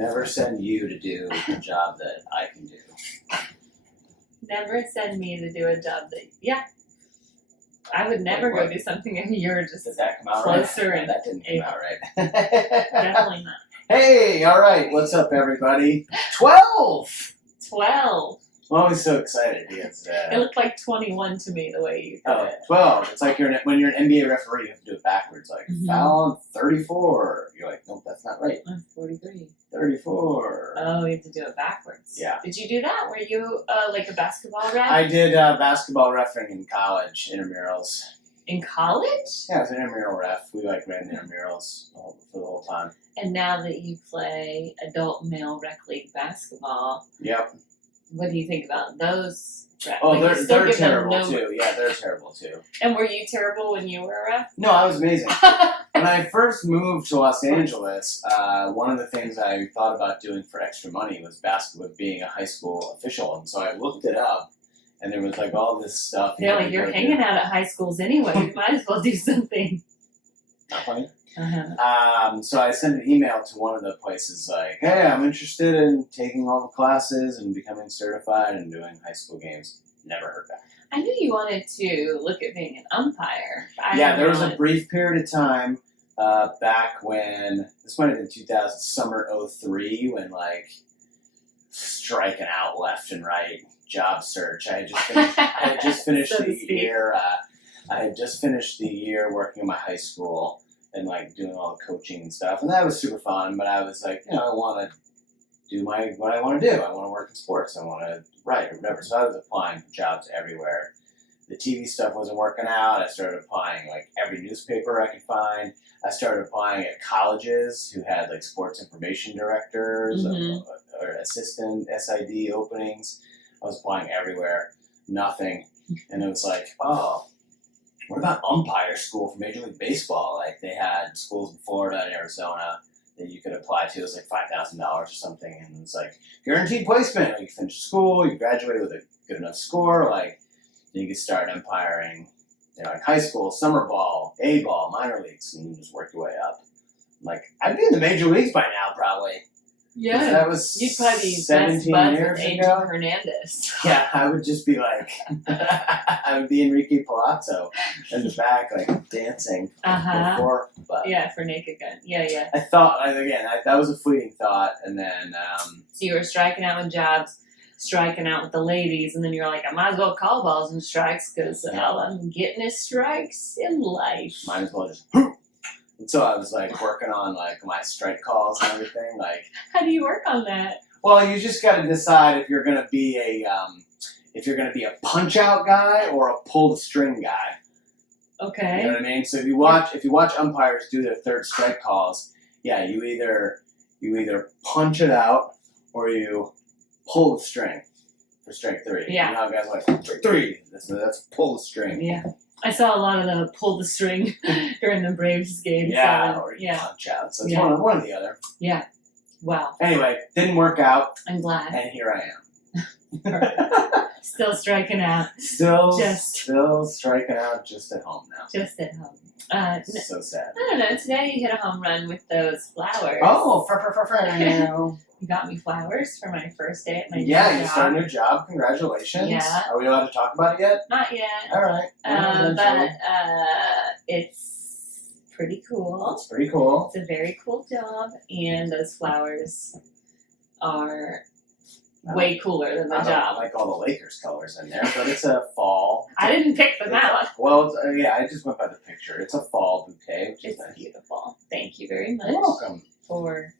never send you to do the job that I can do. Never send me to do a job that, yeah. I would never go do something if you're just Did that come out closer right? and That didn't come out right. definitely not. Hey, all right. What's up, everybody? 12! 12. I'm always so excited because... It looked like 21 to me the way you did it. 12. It's like when you're an NBA referee, you have to do it backwards. Like, foul on 34. You're like, nope, that's not right. I'm 43. 34. Oh, you have to do it backwards. Yeah. Did you do that? Were you like a basketball ref? I did basketball refereeing in college, intramurals. In college? Yeah, I was an intramural ref. We ran the intramurals for the whole time. And now that you play adult male rec league basketball, Yep. what do you think about those refs? Oh, Like, you still they're give them terrible too. Yeah, they're terrible too. And were you terrible when you were a ref? No, I was amazing. When I first moved to Los Angeles, one of the things I thought about doing for extra money was being a high school official. And so I looked it up, and there was like all this stuff. They're like, you're hanging out at high schools anyway. You might as well do something. Not funny. Uh-huh. So I sent an email to one of the places like, hey, I'm interested in taking all the classes and becoming certified and doing high school games. Never heard back. I knew you wanted to look at being an umpire. Yeah, there was a brief period of time back when, this might have been 2000, summer 03, when like striking out left and right, job search. I had just finished So to the speak. year. I had just finished the year working in my high school and like doing all the coaching and stuff, and that was super fun. But I was like, I want to do what I want to do. I want to work in sports. I want to write or whatever. So I was applying for jobs everywhere. The TV stuff wasn't working out. I started applying like every newspaper I could find. I started applying at colleges who had like sports information directors or assistant SID openings. I was applying everywhere. Nothing. And it was like, oh, what about umpire school for Major League Baseball? Like they had schools in Florida and Arizona that you could apply to. It was like $5,000 or something. And it's like guaranteed placement. Like you finish school, you graduate with a good enough score. Like you could start umpiring, like high school, summer ball, A ball, minor leagues, and you just work your way up. Like I'd be in the major leagues by now, probably. Yeah, that was you'd probably be 17 best years buds with ago. Angel Hernandez. Yeah, I would just be like, I would be Enrique Palazzo in the back, like dancing before. But yeah, for Naked Gun. Yeah. I thought, that was a fleeting thought, and then. So you were striking out with jobs, striking out with the ladies, and then you're like, I might as well call balls and strikes because all I'm getting is strikes in life. Might as well just. And so I was like working on like my strike calls and everything. Like, how do you work on that? Well, you just got to decide if you're gonna be a punch out guy or a pull the string guy. Okay. You know what I mean? So if you watch umpires do their third strike calls, yeah, you either punch it out or you pull the string for strike three. Yeah. You know how guys are like strike three. That's pull the string. Yeah. I saw a lot of the pull the string during the Braves games. Yeah, or you punch out. So it's one or the other. Yeah. Wow. Anyway, didn't work out. I'm glad. And here I am. Still striking out. Still striking out just at home now. Just at home. So sad. I don't know. Today you hit a home run with those flowers. Oh, You got me flowers for my first day at my yeah, job. you started a new job. Congratulations. Yeah. Are we allowed to talk about it yet? Not yet. All right. But it's pretty cool. It's pretty cool. It's a very cool job, and those flowers are way cooler than the I job. don't like all the Lakers colors in there, but it's a fall. I didn't pick them out. Well, yeah, I just went by the picture. It's a fall bouquet, which is It's nice. beautiful. Thank you very much. You're welcome. For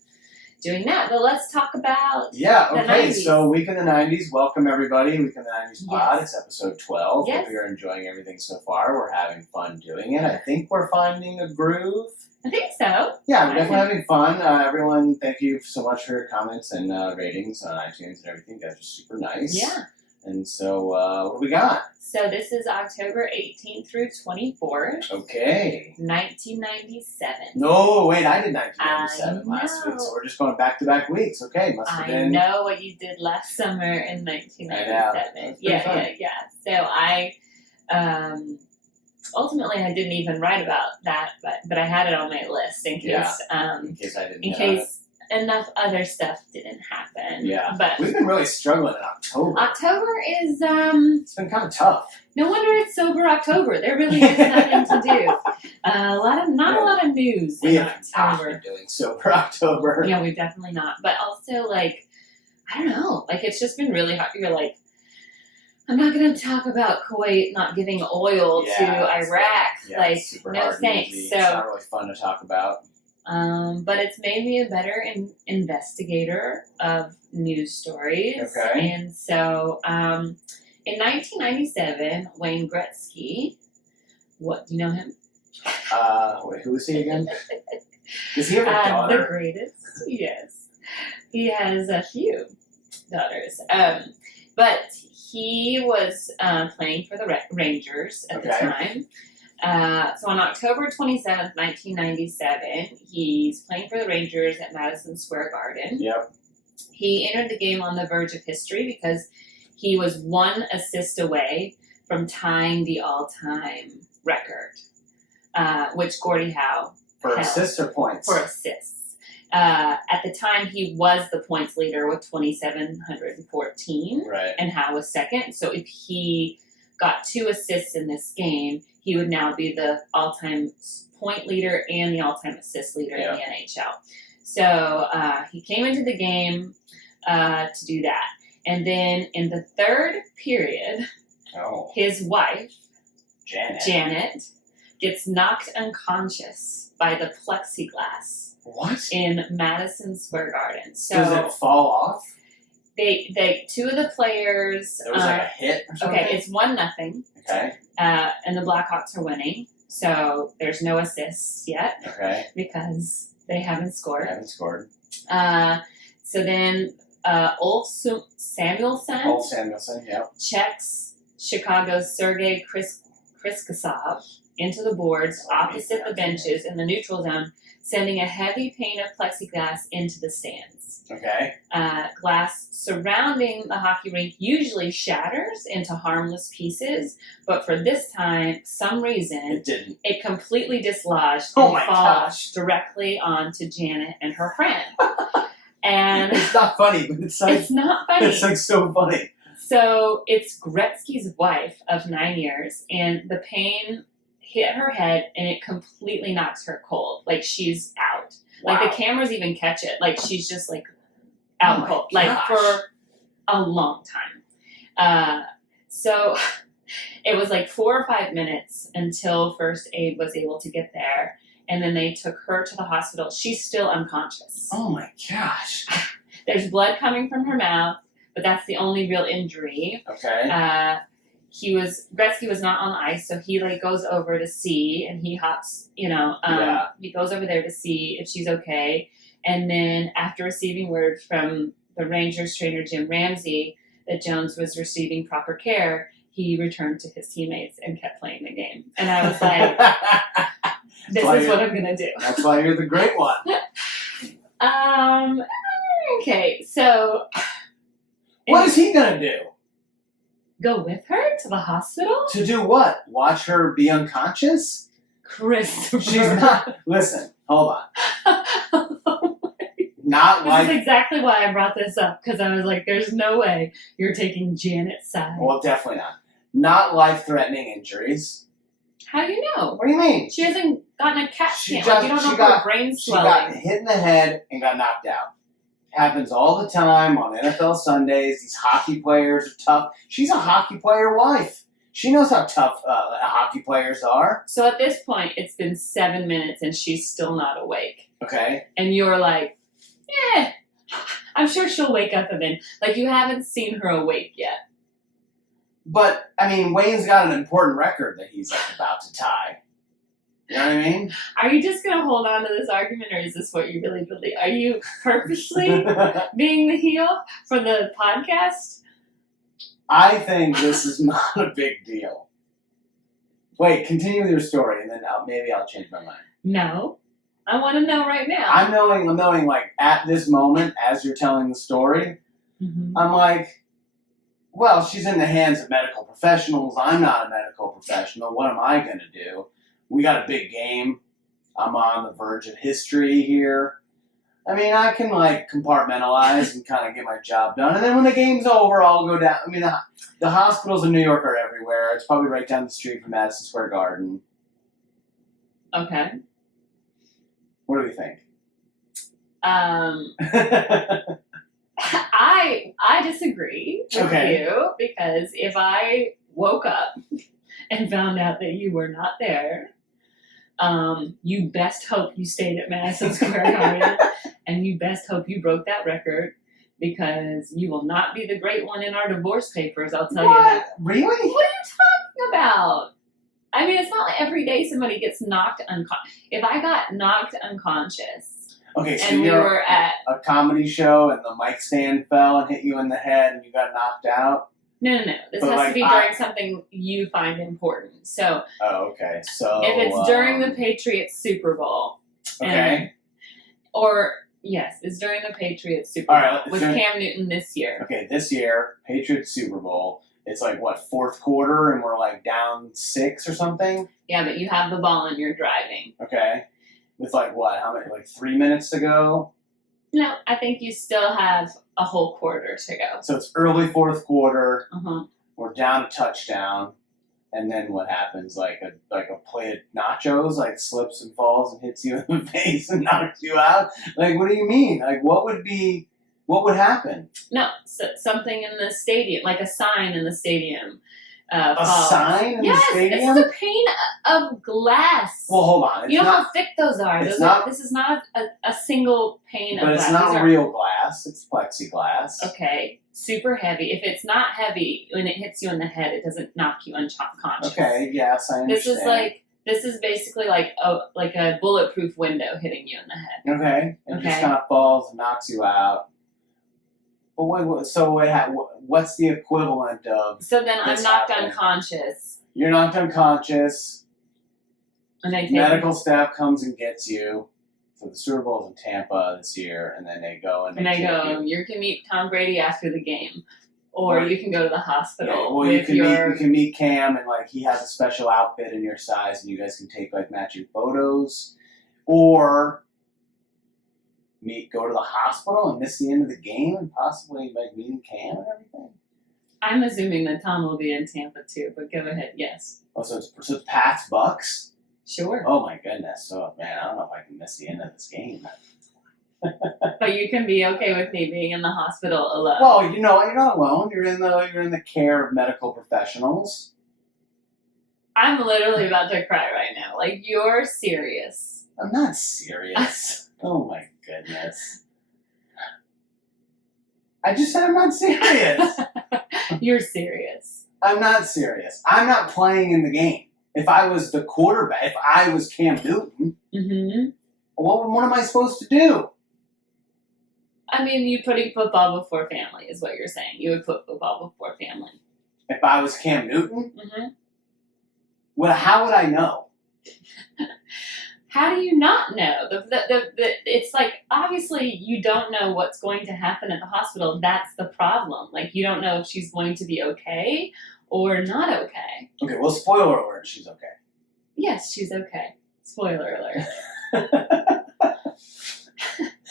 doing that. But let's talk about the okay, 90s. So Week in the 90s. Welcome, everybody. Week in the 90s pod. Yes. It's episode 12. Yes. Hope you're enjoying everything so far. We're having fun doing it. I think we're finding a groove. I think so. Yeah, we're definitely having fun. Everyone, thank you so much for your comments and ratings on iTunes and everything. You guys are super nice. Yeah. And so, what do we got? So this is October 18th through 24th, Okay. 1997. No, wait, I did 1997 last know. week, so we're just going back-to-back weeks. Okay, must have I been... know what you did last summer in 1997. Yeah. So I, ultimately I didn't even write about that, but I had it on my list in case, in case I didn't in case enough other stuff didn't happen. Yeah. But We've been really struggling in October. October is It's been kind of tough. no wonder it's sober October. There really is nothing to do. A lot of news We in have not October. been doing sober October. Yeah, we've definitely not. But also, like, I don't know. Like, it's just been really hard. You're like, I'm not going to talk about Kuwait not giving oil to Iraq. Yeah, like, it's super no hard and thanks. easy. So, it's not really fun to talk about. but it's made me a better investigator of news stories. Okay. And so, in 1997, Wayne Gretzky, what, do you know him? Wait, who is he again? Does he have a The daughter? greatest, yes. He has a few daughters. But he was playing for the Rangers at the time. So on October 27th, 1997, he's playing for the Rangers at Madison Square Garden. Yep. He entered the game on the verge of history because he was one assist away from tying the all-time record, which Gordie Howe For held. assists or points? For assists. At the time, he was the points leader with 2,714. Right. And Howe was second. So if he got 2 assists in this game, he would now be the all-time point leader and the all-time assist leader in the NHL. So he came into the game to do that. And then in the third period, his wife, Janet, gets knocked unconscious by the plexiglass. What? In Madison Square Garden. So does it fall off? They 2 of the players. There was like a hit or something? Okay, it's 1-0. Okay. And the Blackhawks are winning. So there's no assists yet. Okay. Because they haven't scored. So then Ulf Samuelsson. Yep. Checks Chicago's Sergei Kriskasov into the boards opposite the benches in the neutral zone, sending a heavy pane of plexiglass into the stands. Okay. Glass surrounding the hockey rink usually shatters into harmless pieces, but for this time, some reason, It didn't. it completely dislodged Oh and falls directly onto Janet and her friend. And it's not funny, but it's like it's not funny. It's like so funny. So it's Gretzky's wife of 9 years, and the pane hit her head, and it completely knocks her cold. Like, she's out. Wow. Like, the cameras even catch it. Like, she's just, like, out cold. Gosh. Like, for a long time. So it was, like, 4 or 5 minutes until first aid was able to get there, and then they took her to the hospital. She's still unconscious. Oh, my gosh. There's blood coming from her mouth, but that's the only real injury. Okay. Gretzky was not on the ice, so he like goes over to see, and he hops, he goes over there to see if she's okay. And then after receiving word from the Rangers trainer Jim Ramsey that Jones was receiving proper care, he returned to his teammates and kept playing the game. And I was like, this is what I'm gonna do. That's why you're the great one. Okay, so what is he gonna do? Go with her to the hospital? To do what? Watch her be unconscious? Christopher. She's not. Listen, hold on. Not This is exactly why I brought this up, because I was like, there's no way you're taking Janet's side. Well, definitely not. Not life-threatening injuries. How do you know? What do you mean? She hasn't gotten a CAT scan. You don't know if her brain's She swelling. got hit in the head and got knocked out. Happens all the time on NFL Sundays. These hockey players are tough. She's a hockey player wife. She knows how tough hockey players are. So at this point, it's been 7 minutes and she's still not awake. Okay. And you're like, I'm sure she'll wake up and then, like, you haven't seen her awake yet. But, I mean, Wayne's got an important record that he's like about to tie. You know what I mean? Are you just going to hold on to this argument, or is this what you really believe? Are you purposely being the heel for the podcast? I think this is not a big deal. Wait, continue with your story, and then maybe I'll change my mind. No. I want to know right now. I'm knowing, like, at this moment, as you're telling the story, I'm like, well, she's in the hands of medical professionals. I'm not a medical professional. What am I going to do? We got a big game. I'm on the verge of history here. I mean, I can like compartmentalize and kind of get my job done, and then when the game's over, I'll go down. I mean, the hospitals in New York are everywhere. It's probably right down the street from Madison Square Garden. Okay. What do you think? I disagree with you because if I woke up and found out that you were not there, you best hope you stayed at Madison Square Garden, and you best hope you broke that record because you will not be the great one in our divorce papers. I'll tell you that. Really? What are you talking about? I mean, it's not like every day somebody gets knocked unconscious. If I got knocked unconscious. Okay, so and we you're were at a comedy show and the mic stand fell and hit you in the head and you got knocked out? No. This But has like, to be during something you find important. So oh, okay. So if it's during the Patriots Super Bowl. Okay. Yes, it's during the Patriots Super All Bowl right, with Cam Newton this year. Okay, this year, Patriots Super Bowl. It's like, what, fourth quarter and we're like down 6 or something? Yeah, but you have the ball and you're driving. Okay. With like what? How many? Like 3 minutes to go? No, I think you still have a whole quarter to go. So it's early fourth quarter. Uh-huh. We're down a touchdown. And then what happens? Like a plate of nachos like slips and falls and hits you in the face and knocks you out? Like, what do you mean? Like, what would happen? No, something in the stadium, like a sign in the stadium. A sign in the stadium? Yes, this is a pane of glass. Well, hold on. You know how thick those are. This is not a single pane of glass. But it's not real glass. It's plexiglass. Okay, super heavy. If it's not heavy, when it hits you in the head, it doesn't knock you unconscious. Okay, yes, I understand. This is basically like a bulletproof window hitting you in the head. Okay, it just kind of falls and knocks you out. But what's the equivalent of? So then I'm knocked unconscious. You're knocked unconscious. And they medical staff comes and gets you. So the Super Bowl's in Tampa this year, and then they go and they go. You can meet Tom Brady after the game, or you can go to the hospital. Yeah, well, you can meet Cam, and like he has a special outfit in your size, and you guys can take like matching photos, or go to the hospital and miss the end of the game and possibly like meeting Cam and everything. I'm assuming that Tom will be in Tampa too, but go ahead. Yes. Oh, so it's Pats Bucks. Sure. Oh my goodness. So man, I don't know if I can miss the end of this game. But you can be okay with me being in the hospital alone. Well, you're not alone. You're in the care of medical professionals. I'm literally about to cry right now. Like, you're serious. I'm not serious. Oh my goodness. I just said I'm not serious. You're serious. I'm not serious. I'm not playing in the game. If I was the quarterback, if I was Cam Newton, what am I supposed to do? I mean, you putting football before family is what you're saying. You would put football before family. If I was Cam Newton? Well, how would I know? How do you not know? It's like, obviously, you don't know what's going to happen at the hospital. That's the problem. Like, you don't know if she's going to be okay or not okay. Okay, well, spoiler alert, she's okay. Yes, she's okay. Spoiler alert.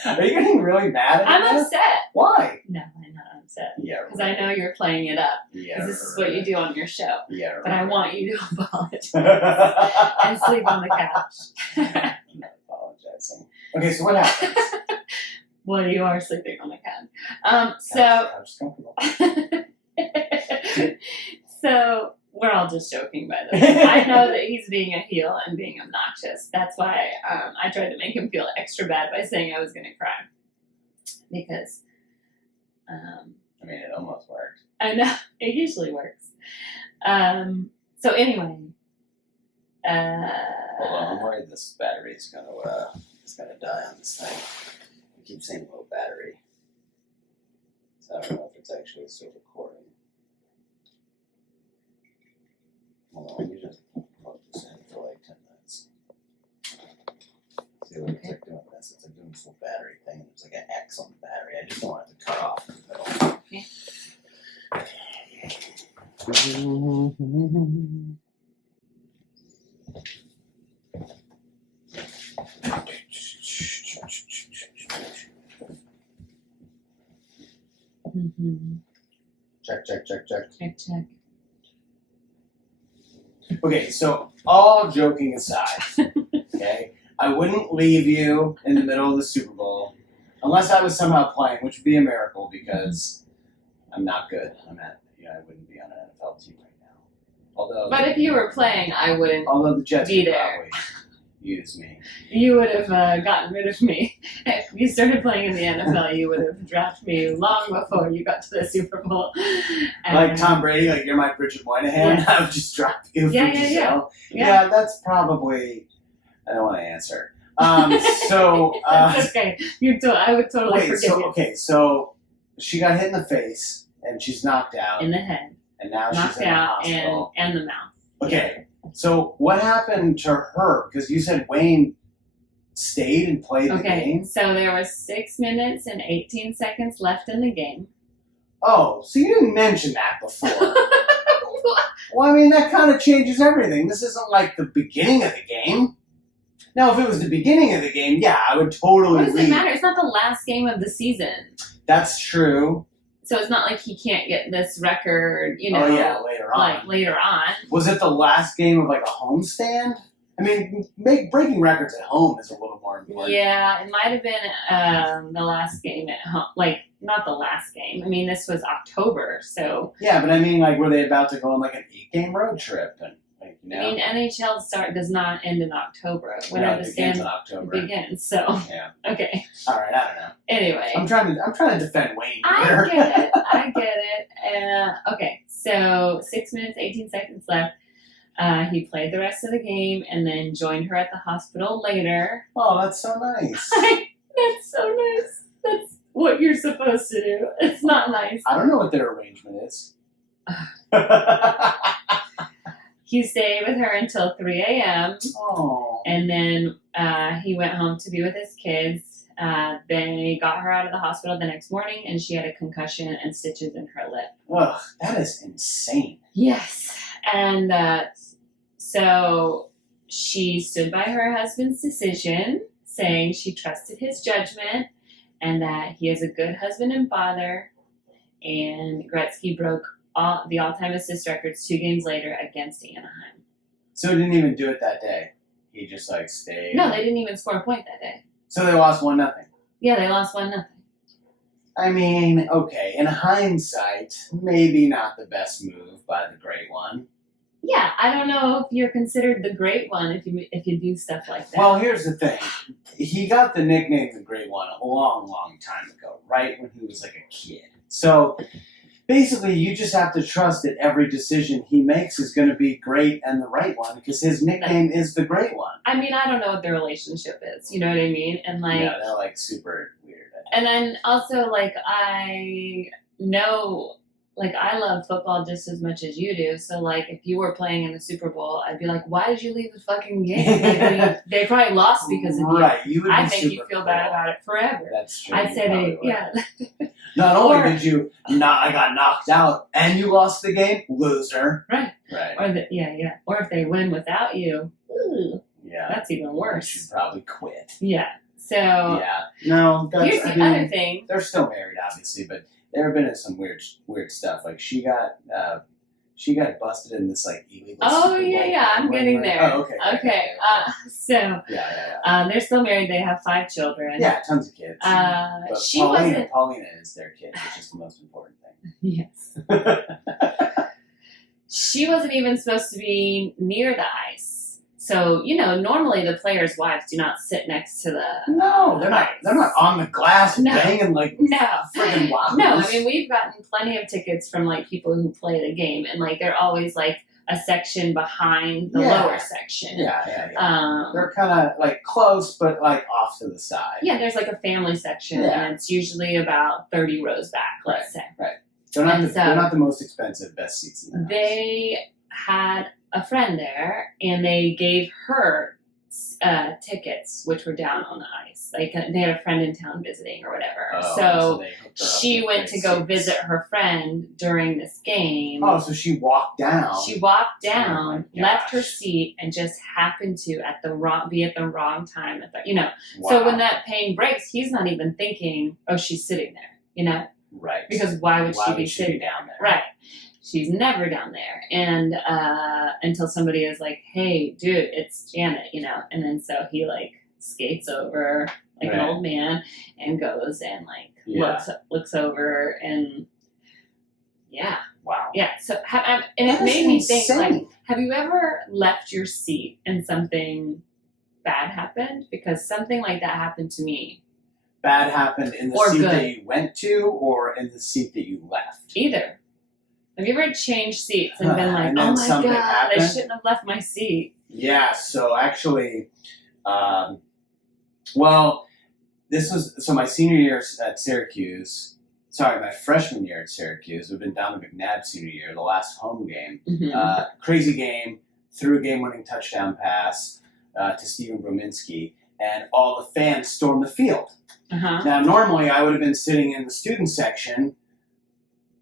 Are you getting really mad at me? I'm upset. Why? No, I'm not upset. Yeah, because I know you're playing it up. Yeah, because this is what you do on your show. Yeah, but I want you to apologize and sleep on the couch. I'm not apologizing. Okay, so what happens? Well, you are sleeping on the couch. Couch is comfortable. So we're all just joking, by the way. I know that he's being a heel and being obnoxious. That's why I tried to make him feel extra bad by saying I was going to cry. Because, I mean, it almost worked. I know. It usually works. So anyway. Hold on, I'm worried this battery is gonna die on this thing. I keep saying low battery. So I don't know if it's actually still recording. Hold on, let me just plug this in for like 10 minutes. See what it's like doing this. It's like doing this little battery thing. There's like an X on the battery. I just don't want it to cut off in the middle. Okay. Mm-hmm. Check, check, check, check. Check, check. Okay, so all joking aside, okay, I wouldn't leave you in the middle of the Super Bowl unless I was somehow playing, which would be a miracle because I'm not good. I wouldn't be on an NFL team right now. But if you were playing, I wouldn't. Although the Jets be would there. probably use me. You would have gotten rid of me. If you started playing in the NFL, you would have drafted me long before you got to the Super Bowl. And Like Tom Brady, like you're my Bridget Moynihan, Yes. I would just drop you Yeah, for yeah, Giselle. Yeah. Yeah, that's probably. I don't want to answer. So. That's okay. I would totally Wait, forgive you. so she got hit in the face and she's knocked out, In the head, and now she's knocked in the out, hospital. and the mouth. Okay, so what happened to her? Because you said Wayne stayed and played the Okay, game. so there was 6 minutes and 18 seconds left in the game. Oh, so you didn't mention that before. Well, I mean, that kind of changes everything. This isn't like the beginning of the game. Now, if it was the beginning of the game, yeah, I would totally What does leave. it matter? It's not the last game of the season. That's true. So it's not like he can't get this record, you know, Oh, yeah, later on. like later on. Was it the last game of like a homestand? I mean, breaking records at home is a little more important. Yeah, it might have been the last game at home. Like, not the last game. I mean, this was October, so. Yeah, but I mean, like, were they about to go on like an 8-game road trip? And, like, you know. I mean, NHL start does not end in October. No, Whenever it the begins stand in October. begins. So, Yeah. okay. All right, I don't know. Anyway. I'm trying to defend Wayne I here. get it. Okay, so 6 minutes, 18 seconds left. He played the rest of the game and then joined her at the hospital later. Oh, that's so nice. That's so nice. That's what you're supposed to do. It's not nice. I don't know what their arrangement is. He stayed with her until 3 a.m. Oh. and then he went home to be with his kids. They got her out of the hospital the next morning, and she had a concussion and stitches in her lip. Ugh, that is insane. Yes. And so she stood by her husband's decision, saying she trusted his judgment and that he is a good husband and father. And Gretzky broke the all-time assist records 2 games later against Anaheim. So he didn't even do it that day. He just like stayed. No, they didn't even score a point that day. So they lost 1-0. Yeah, they lost 1-0. I mean, okay, in hindsight, maybe not the best move by the great one. Yeah, I don't know if you're considered the great one if you do stuff like that. Well, here's the thing. He got the nickname the Great One a long, long time ago, right? When he was like a kid. So basically, you just have to trust that every decision he makes is going to be great and the right one because his nickname is the Great One. I mean, I don't know what their relationship is. You know what I mean? And like, Yeah, they're like super weird. and then also like I know. Like, I love football just as much as you do. So, like, if you were playing in the Super Bowl, I'd be like, why did you leave the fucking game? Like, they probably lost because of you. Right, you would I be think super you feel cool. bad about it forever. That's true. I'd you say probably they, would. yeah. Not only Or- did you I got knocked out and you lost the game, loser. Right. Right. Yeah. Or if they win without you, ooh, Yeah. that's even You worse. should probably quit. Yeah. So, Yeah. No, that's, here's the other thing. They're still married, obviously, but they've been in some weird stuff. Like she got busted in this like illegal. Oh, Super yeah, Bowl yeah, I'm gambling, getting right? there. Oh, okay. Okay. So, Yeah. they're still married. They have 5 children. Yeah, tons of kids. But She Paulina wasn't. is their kid, which is the most important thing. Yes. She wasn't even supposed to be near the ice. So, normally the players' wives do not sit next to the No, they're not. They're not on the glass No. banging like No. friggin' wobbers. No, I mean, we've gotten plenty of tickets from, like, people who play the game, and, like, they're always, like, a section behind the Yeah. lower section. Yeah. They're kind of like close, but like off to the side. Yeah, there's, like, a family section, Yeah. and it's usually about 30 rows back, let's say. Right. They're not. And They're not the most expensive best seats in the house. They had a friend there, and they gave her tickets, which were down on the ice. Like, they had a friend in town visiting or whatever. Oh, so they hooked her up she with went great to go seats. visit her friend during this game. Oh, so she walked down. She walked down, Oh my left her gosh. seat, and just happened to be at the wrong time. Wow. So when that pain breaks, he's not even thinking, oh, she's sitting there, Right. Because why would she be she sitting be down there? Right. She's never down there. And until somebody is like, hey, dude, it's Janet, And then so he like skates over like an old man and goes and like looks over and Wow. Yeah. So and it made me think like, have you ever left your seat and something bad happened? Because something like that happened to me. Bad happened in the seat that you went to or in the seat that you left? Either. Have you ever changed seats and been like, and oh my God, happened? I shouldn't have left my seat? Yeah, so actually, this was, my senior year at Syracuse, my freshman year at Syracuse, we've been down to McNabb senior year, the last home game. Crazy game, threw a game-winning touchdown pass to Steven Brominski, and all the fans stormed the field. Now, normally I would have been sitting in the student section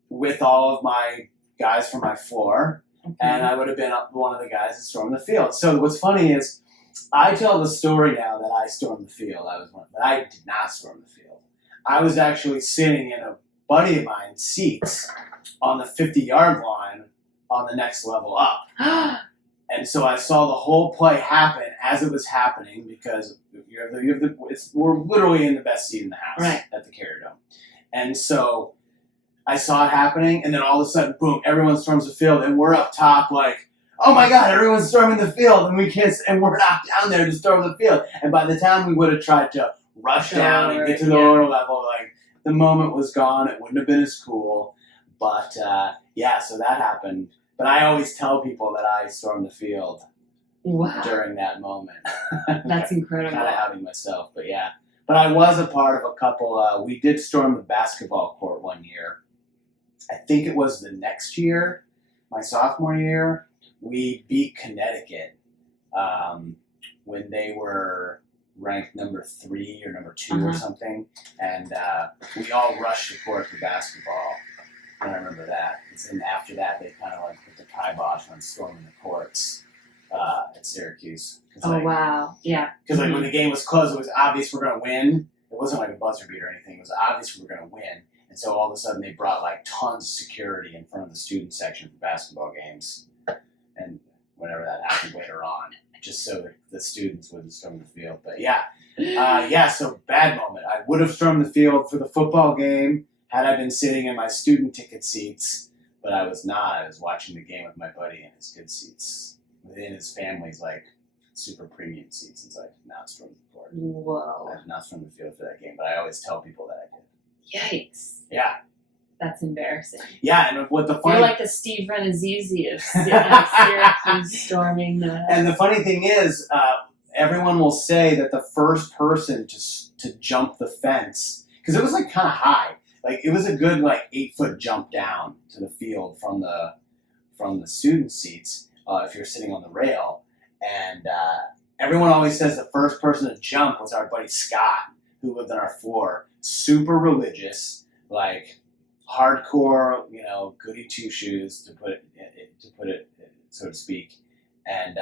with all of my guys from my floor, and I would have been one of the guys that stormed the field. So what's funny is, I tell the story now that I stormed the field. But I did not storm the field. I was actually sitting in a buddy of mine's seats on the 50-yard line on the next level up. And so I saw the whole play happen as it was happening, because we're literally in the best seat in the house at the Carrier Dome. And so I saw it happening, and then all of a sudden, boom, everyone storms the field, and we're up top like, oh my God, everyone's storming the field, and we're not down there to storm the field. And by the time we would have tried to rush down and get to the lower level, like, the moment was gone. It wouldn't have been as cool. But, so that happened. But I always tell people that I stormed the field during that moment. That's incredible. Kind of outing myself, but yeah. But I was a part of a couple, we did storm the basketball court one year. I think it was the next year, my sophomore year, we beat Connecticut when they were ranked number 3 or number 2 or something, and we all rushed the court for basketball. And I remember that. And after that, they kind of like put the kibosh on storming the courts at Syracuse. Wow. Yeah. Because when the game was close, it was obvious we're going to win. It wasn't like a buzzer beat or anything. It was obvious we were going to win. And so all of a sudden, they brought like tons of security in front of the student section for basketball games. And whenever that happened later on, just so that the students wouldn't storm the field. But so bad moment. I would have stormed the field for the football game had I been sitting in my student ticket seats, but I was not. I was watching the game with my buddy in his good seats. Within his family's like super premium seats, and so I did not storm the court. Whoa. I did not storm the field for that game, but I always tell people that I did. Yikes. Yeah. That's embarrassing. Yeah, and what the funny... You're like the Steve Renazizi of Syracuse storming the... And the funny thing is, everyone will say that the first person to jump the fence, because it was like kind of high, like it was a good like 8-foot jump down to the field from the student seats if you're sitting on the rail, and everyone always says the first person to jump was our buddy Scott, who lived on our floor, super religious, like hardcore, goody two shoes to put it so to speak, and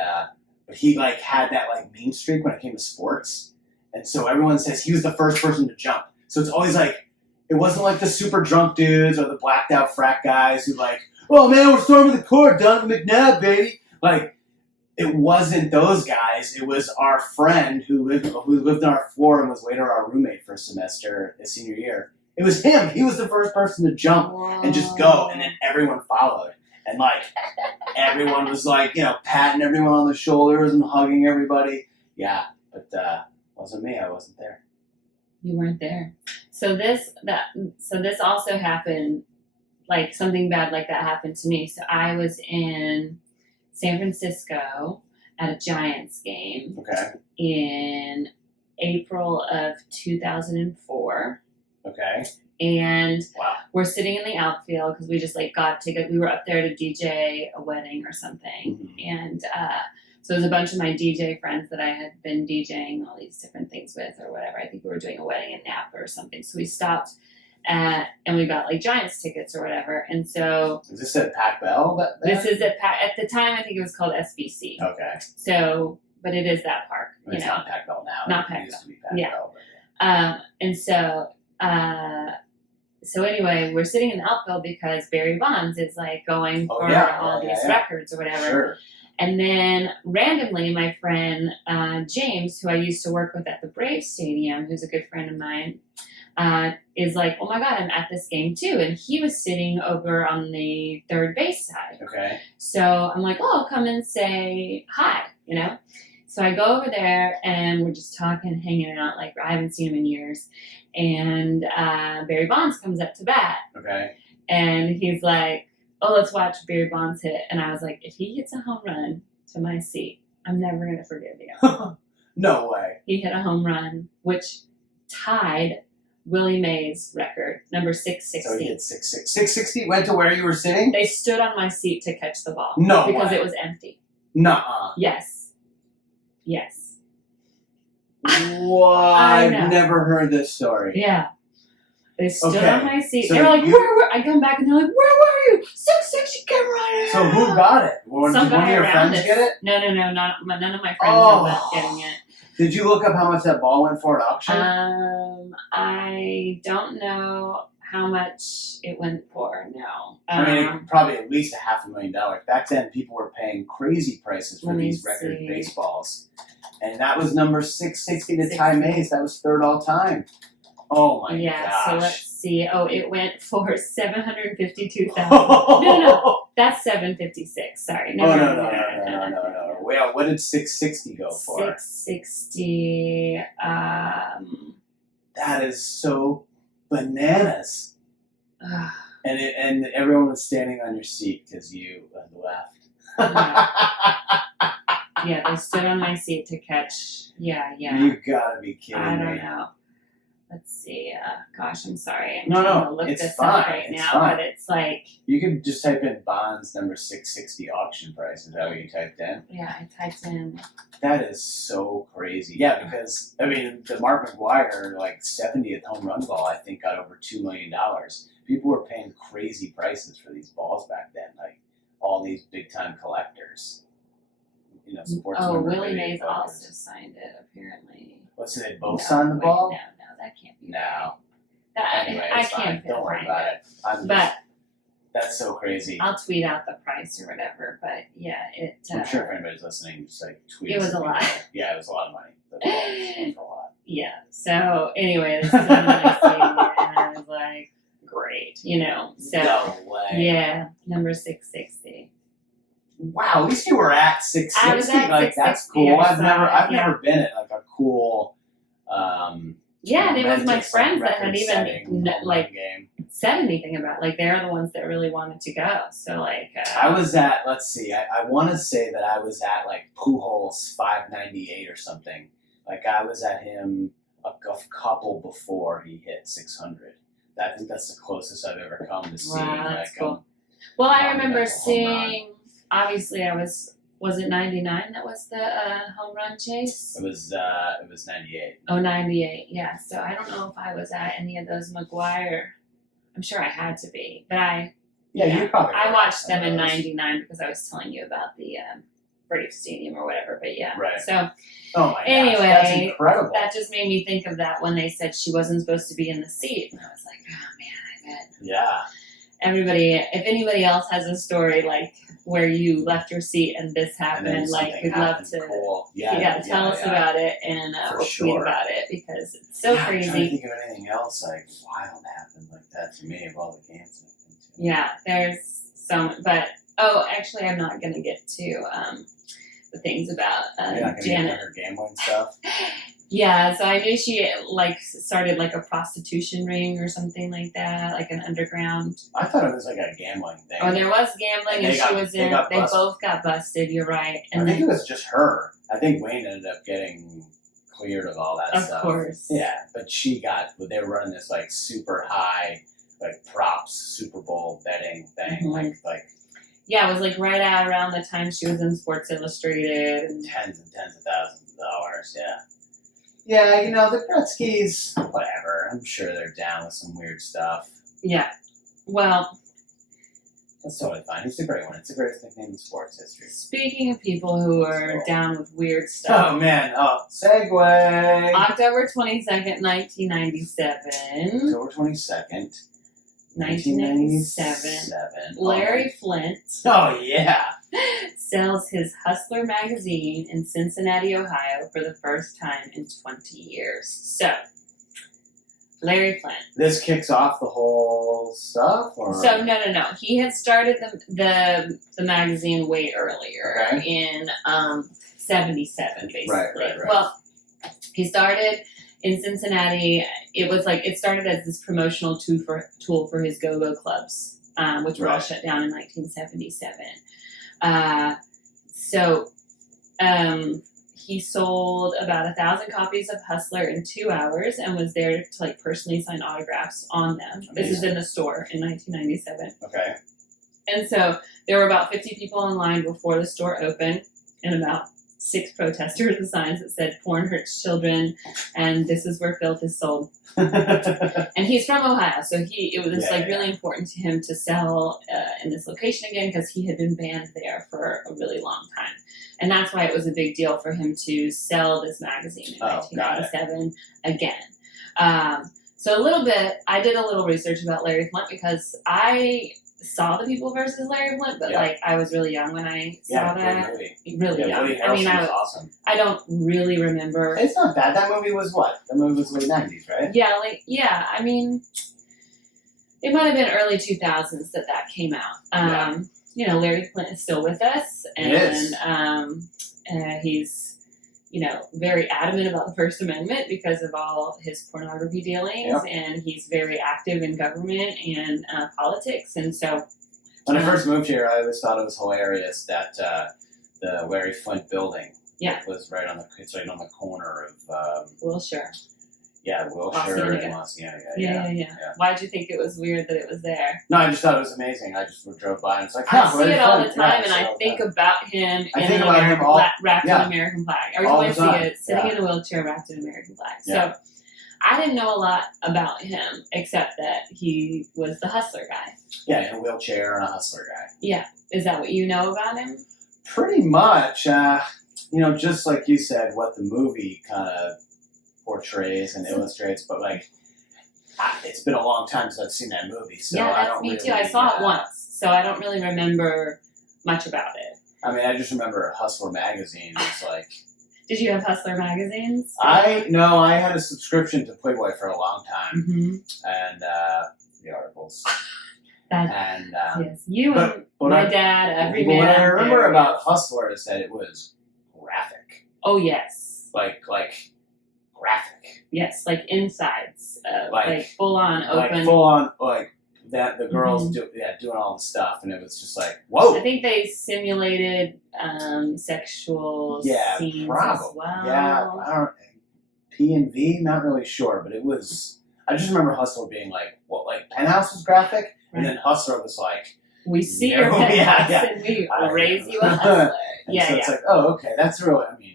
but he like had that like mean streak when it came to sports, and so everyone says he was the first person to jump. So it's always like, it wasn't like the super drunk dudes or the blacked out frat guys who like, oh man, we're storming the court, Donovan McNabb, baby. Like, it wasn't those guys. It was our friend who lived on our floor and was later our roommate for a semester his senior year. It was him. He was the first person to jump and just go, and then everyone followed. And like, everyone was like, patting everyone on the shoulders and hugging everybody. Yeah, but wasn't me. I wasn't there. You weren't there. So this also happened, like something bad like that happened to me. So I was in San Francisco at a Giants game in April of 2004. Okay. And we're sitting in the outfield because we just like got tickets. We were up there to DJ a wedding or something. And so it was a bunch of my DJ friends that I had been DJing all these different things with or whatever. I think we were doing a wedding in Napa or something. So we stopped and we got like Giants tickets or whatever. And so... Is this at Pac Bell? This is at the time, I think it was called SBC. Okay. So, but it is that park. It's not Pac Bell now. Not Pac Bell. It used to be Pac Bell. And so So anyway, we're sitting in the outfield because Barry Bonds is like going for all these records or whatever. Sure. And then randomly, my friend James, who I used to work with at the Braves Stadium, who's a good friend of mine, is like, oh my God, I'm at this game too. And he was sitting over on the third base side. Okay. So I'm like, oh, I'll come and say hi, you know? So I go over there and we're just talking, hanging out. Like, I haven't seen him in years. And Barry Bonds comes up to bat. Okay. And he's like, oh, let's watch Barry Bonds hit. And I was like, if he hits a home run to my seat, I'm never going to forgive you. No way. He hit a home run, which tied Willie Mays' record, number 660. So he hit 660, went to where you were sitting? They stood on my seat to catch the ball. No because way. it was empty. Nuh-uh. Yes. Yes. What? I know. I've never heard this story. Yeah. They stood on my seat. So they were like, where? I come back and they're like, where were you? 660 came right in. So who got it? Did one of your friends get it? No, none of my friends ended up getting it. Did you look up how much that ball went for at auction? I don't know how much it went for, no. I mean, probably at least $500,000. Back then, people were paying crazy prices for these record baseballs. And that was number 660 to Ty Mays. That was third all time. Oh my gosh. Yeah, so let's see. Oh, it went for $752,000. No. That's $756. Sorry. No. Well, what did 660 go for? 660. That is so bananas. And everyone was standing on your seat because you left. Yeah, they stood on my seat to catch. Yeah. You gotta be kidding me. I don't know. Let's see. Gosh, I'm sorry. I'm trying to look it's this fine. up right now, Fine. but it's like... You could just type in Bonds number 660 auction price. Is that what you typed in? Yeah, I typed in... That is so crazy. Yeah, because, I mean, the Mark McGwire, like, 70th home run ball, I think, got over $2 million. People were paying crazy prices for these balls back then. Like, all these big-time collectors. You know, sports Willie Mays also signed it, apparently. What's it? They both signed the ball? No, that can't be. No. Anyway, I can't. Don't worry about it. That's so crazy. I'll tweet out the price or whatever. But yeah, I'm sure if anybody's listening, just like tweet. It was a lot. Yeah, it was a lot of money. It was a lot. Yeah. So anyway, this is what I see, and I was like, great, you know. So no way. Yeah, number 660. Wow, at least you were at 660. I was at like 660. that's cool. I've never been at like a cool. Yeah, it was my friends that had even said anything about. Like they're the ones that really wanted to go. So like. I was at. Let's see. I want to say that I was at like Pujols 598 or something. Like I was at him a couple before he hit 600. I think that's the closest I've ever come to seeing. Wow, that's like, cool. Well, I remember seeing. Obviously, was it 99 that was the home run chase? It was 98. Oh, 98, yeah. So I don't know if I was at any of those McGwire. I'm sure I had to be. But you probably I watched them in 99 because I was telling you about the Braves Stadium or whatever. But yeah. Right. So oh my anyway, gosh, that's incredible. That just made me think of that when they said she wasn't supposed to be in the seat. And I was like, oh man, I bet. Yeah. If anybody else has a story like where you left your seat and this happened, like we'd love to tell us about it and we'll tweet about it because it's so crazy. I'm trying to think of anything else like wild happened like that to me of all the games I've been to. Yeah, there's some, but actually I'm not gonna get to the things about You're not Janet. Get her gambling stuff. Yeah, so I knew she like started like a prostitution ring or something like that, like an underground. I thought it was like a gambling thing. Oh, there was gambling, and she was in. They both got busted. You're right. And I think it was just her. I think Wayne ended up getting cleared of all that stuff. Of course. Yeah, but they were running this like super high, like props Super Bowl betting thing, like. Yeah, it was like right around the time she was in Sports Illustrated. And tens of thousands of dollars. Yeah. Yeah, you know, the Gretzky's, whatever. I'm sure they're down with some weird stuff. Yeah. Well. That's totally fine. He's a great one. It's the greatest nickname in sports history. Speaking of people who are down with weird stuff. Oh, man. Oh, segue. October 22nd, 1997. October 22nd. 1997. Larry Flint Oh, yeah. sells his Hustler magazine in Cincinnati, Ohio for the first time in 20 years. So, Larry Flint. This kicks off the whole stuff? Or? So, no. He had started the magazine way earlier in 77, basically. Right. Well, he started in Cincinnati. It started as this promotional tool for his go-go clubs, which were all shut down in 1977. He sold about 1,000 copies of Hustler in 2 hours and was there to personally sign autographs on them. Amazing. This is in the store in 1997. Okay. And so there were about 50 people in line before the store opened, and about 6 protesters with signs that said "Porn hurts children," and "This is where filth is sold." And he's from Ohio, so it was really important to him to sell in this location again because he had been banned there for a really long time, and that's why it was a big deal for him to sell this magazine in 1997 again. So I did a little research about Larry Flint because I saw The People versus Larry Flint, but I was really young when I saw that. Really young. Woody Harrelson was awesome. I don't really remember. It's not bad. That movie was what? That movie was late 90s, right? Yeah. I mean, it might have been early 2000s that came out. Larry Flint is still with us, and he's very adamant about the First Amendment because of all his pornography dealings, and he's very active in government and politics. And so, when I first moved here, I always thought it was hilarious that the Larry Flint building was right on the corner of Wilshire. Yeah, Wilshire and Hacienda. Yeah. Why'd you think it was weird that it was there? No, I just thought it was amazing. I just drove by and it's like, I see it all the time, and I think about him in an American wrapped in an American flag. Every time I see it, sitting in a wheelchair wrapped in an American flag. So I didn't know a lot about him except that he was the hustler guy. Yeah, in a wheelchair and a hustler guy. Yeah. Is that what you know about him? Pretty much. Just like you said, what the movie kind of portrays and illustrates, but it's been a long time since I've seen that movie, so that's me too. I saw it once, so I don't really remember much about it. I mean, I just remember Hustler magazine was Did you have Hustler magazines? I had a subscription to Playboy for a long time, and the articles. Yes, you and my dad, every man. What I remember about Hustler is that it was graphic. Oh yes. Like graphic. Yes, like insides, full on open. Full on that the girls doing all the stuff, and it was just whoa. I think they simulated sexual scenes as well. Yeah, I don't P&V, not really sure, but it was. I just remember Hustler being Penthouse was graphic, and then Hustler was we see your penthouse and we raise you a hustler. It's oh, okay, that's really. I mean.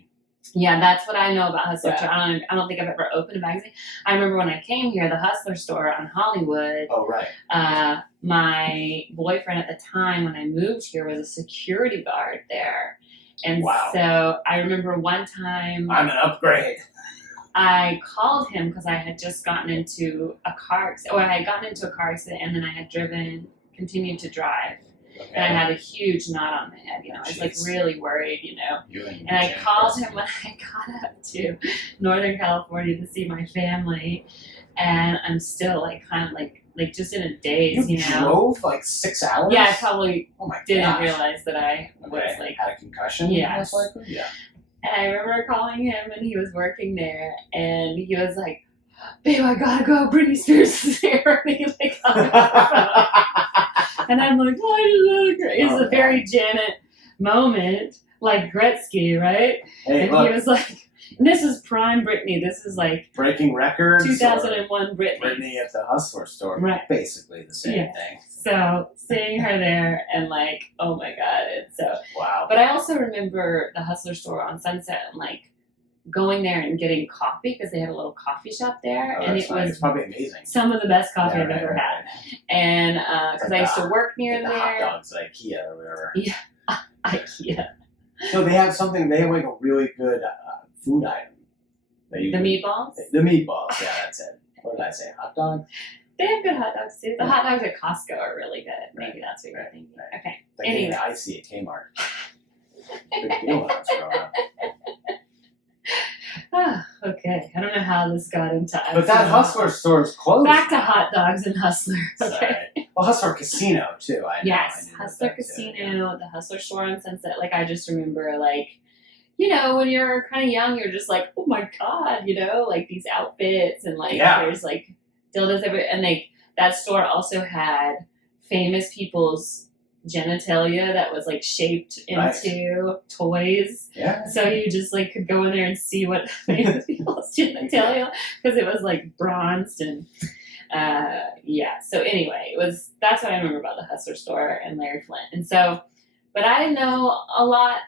Yeah, that's what I know about Hustler. I don't think I've ever opened a magazine. I remember when I came here, the Hustler store on Hollywood. Oh, right. My boyfriend at the time when I moved here was a security guard there. And so I remember one time... I'm an upgrade. I called him because I had just gotten into a car accident. I had gotten into a car accident and then I had continued to drive. Okay. And I had a huge knot on my head, I was really worried, And I called him when I got up to Northern California to see my family, and I'm still kind of just in a daze, You drove 6 hours? Yeah, I probably didn't realize that I was had a concussion. Yeah. Most likely. Yeah. And I remember calling him, and he was working there, and he was like, "Babe, I gotta go. Britney Spears is here." And he hung up the phone. And I'm like, "Oh, I just had It's a very Janet moment, like Gretzky, right?" Hey, and he was like, "This is prime Britney. This is breaking records. 2001 Britney. Britney at the Hustler store. Right. Basically the same thing. So seeing her there and oh my God, it's so wow. But I also remember the Hustler store on Sunset and going there and getting coffee because they had a little coffee shop there, and it's probably amazing. Some of the best coffee I've ever had. And because I used to work near there. Hot dogs at IKEA or whatever. Yeah, IKEA. So they have a really good food item. The meatballs? The meatballs, yeah, that's it. What did I say? Hot dog? They have good hot dogs too. The hot dogs at Costco are really good. Maybe that's what you're thinking. Right. Okay. Like Anyway. I see at Kmart. Big deal when I was growing up. Okay. I don't know how this got into. But that Hustler store is closed. Back to hot dogs and Hustler. Okay. Sorry. Well, Hustler Casino too. I know. Yes, I knew Hustler that too, Casino, the Hustler store on Sunset. Like I just remember, like, you know, when you're kind of young, you're just like, oh my god, you know, like these outfits and like there's like dildos everywhere, and like that store also had famous people's genitalia that was like shaped into toys. Yeah. So you just like could go in there and see what famous people's genitalia, because it was like bronzed and so anyway, that's what I remember about the Hustler store and Larry Flint. And so, but I didn't know a lot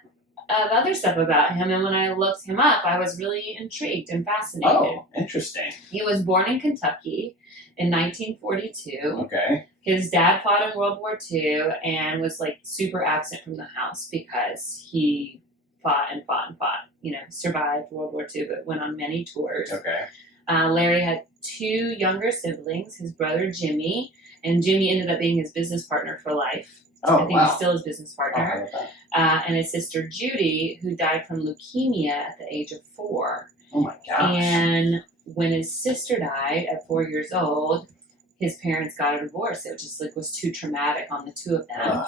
of other stuff about him, and when I looked him up, I was really intrigued and fascinated. Oh, interesting. He was born in Kentucky in 1942. Okay. His dad fought in World War II and was like super absent from the house because he fought and fought and fought. You know, survived World War II, but went on many tours. Okay. Larry had 2 younger siblings, his brother Jimmy, and Jimmy ended up being his business partner for life. Oh, I think he's still his business partner. Oh, And his sister Judy, who died from leukemia at the age of 4. oh my gosh. And when his sister died at 4 years old, his parents got a divorce. It just like was too traumatic on the 2 of them.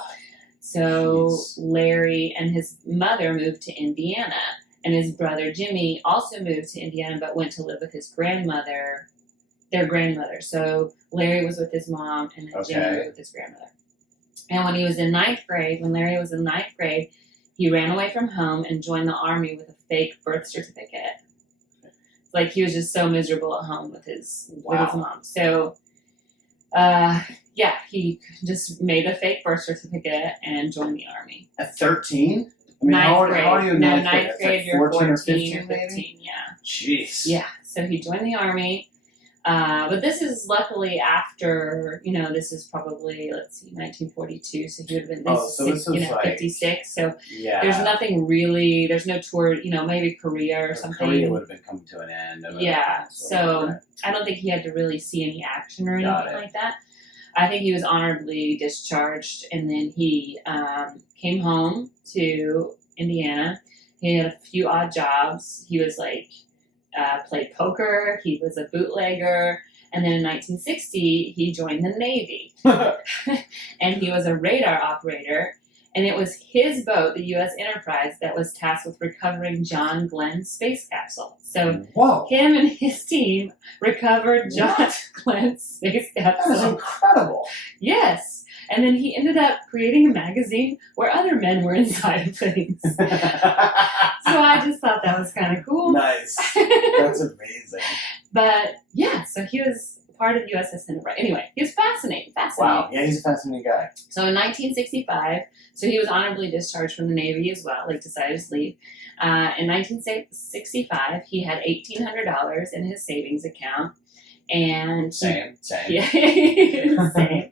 So Jeez. Larry and his mother moved to Indiana. And his brother Jimmy also moved to Indiana, but went to live with his grandmother, their grandmother. So Larry was with his mom, and then Jimmy was with his grandmother. And when he was in 9th grade, when Larry was in 9th grade, he ran away from home and joined the army with a fake birth certificate. Like he was just so miserable at home with his mom. So, he just made a fake birth certificate and joined the army. At 13? I mean, Ninth how are grade. you in No, 9th grade? ninth grade, Like you're 14 or 14 or 15, 15, yeah. Jeez. Yeah, so he joined the army. But this is luckily after, you know, this is probably, 1942, so he would have been, this was like, 56, so yeah. there's nothing really, there's no tour, you know, maybe Korea or something. Korea would have been coming to an end. Yeah, so I don't think he had to really see any action or anything like that. I think he was honorably discharged, and then he came home to Indiana. He had a few odd jobs. He was like, played poker, he was a bootlegger, and then in 1960, he joined the Navy. And he was a radar operator, and it was his boat, the U.S. Enterprise, that was tasked with recovering John Glenn's space capsule. So him and his team recovered John Glenn's space capsule. That is incredible. Yes. And then he ended up creating a magazine where other men were inside of things. So I just thought that was kind of cool. Nice. That's amazing. But yeah, so he was part of USS Enterprise. Anyway, he was fascinating. Wow. Yeah, he's a fascinating guy. So in 1965, so he was honorably discharged from the Navy as well, like decided to leave. In 1965, he had $1,800 in his savings account. And Same. Yeah, same.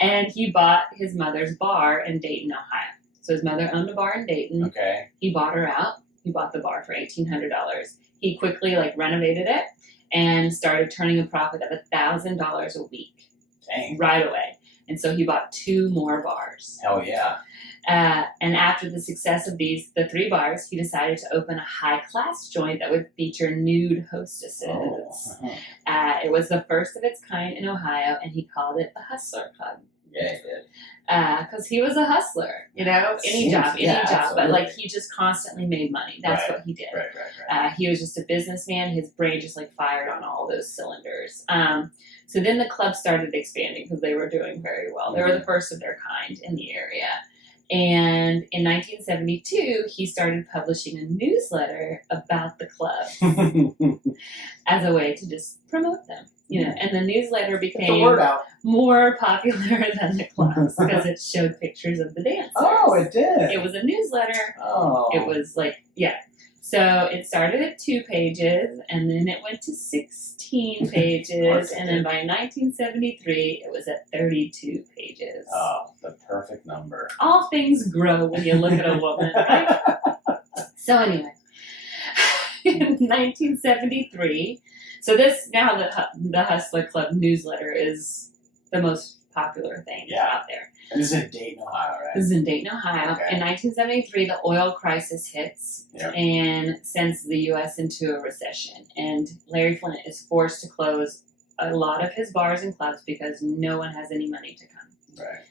And he bought his mother's bar in Dayton, Ohio. So his mother owned a bar in Dayton. Okay. He bought her out. He bought the bar for $1,800. He quickly renovated it and started turning a profit of $1,000 a week. Dang. Right away. And so he bought 2 more bars. Hell yeah. And after the success of the 3 bars, he decided to open a high-class joint that would feature nude hostesses. It was the first of its kind in Ohio, and he called it the Hustler Club. Yeah, he did. Because he was a hustler, you know, any job, absolutely. but he just constantly made money. That's what he did. Right. He was just a businessman. His brain just fired on all those cylinders. So then the club started expanding because they were doing very well. They were the first of their kind in the area. And in 1972, he started publishing a newsletter about the club as a way to just promote them, you know. And the newsletter became the word out. More popular than the clubs because it showed pictures of the dancers. Oh, it did. It was a newsletter. Oh. It was So it started at 2 pages, and then it went to 16 pages, and then by 1973, it was at 32 pages. Oh, the perfect number. All things grow when you look at a woman, right? So anyway, in 1973. So this now the Hustler Club newsletter is the most popular thing out there. And this is in Dayton, Ohio, right? This is in Dayton, Ohio. Okay. In 1973, the oil crisis hits and sends the U.S. into a recession. And Larry Flint is forced to close a lot of his bars and clubs because no one has any money to come. Right.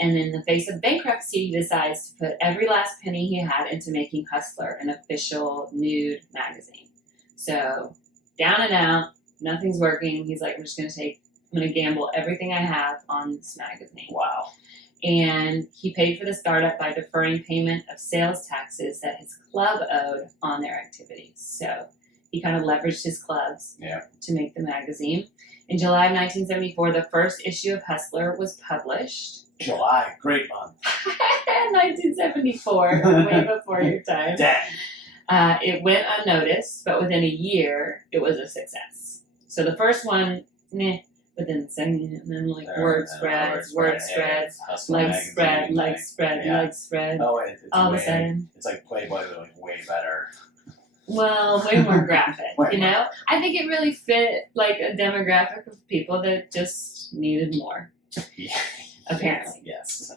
And in the face of bankruptcy, he decides to put every last penny he had into making Hustler an official nude magazine. So down and out, nothing's working. He's like, I'm going to gamble everything I have on this magazine. Wow. And he paid for the startup by deferring payment of sales taxes that his club owed on their activities. So he kind of leveraged his clubs to make the magazine. In July of 1974, the first issue of Hustler was published. July, great month. 1974, way before your time. Dang. It went unnoticed, but within a year, it was a success. So the first one, but then the second, and then word spreads, legs spread. Oh, all of a sudden. It's like Playboy, but way better. Well, way more graphic, you know? I think it really fit a demographic of people that just needed more. Apparently. Yes.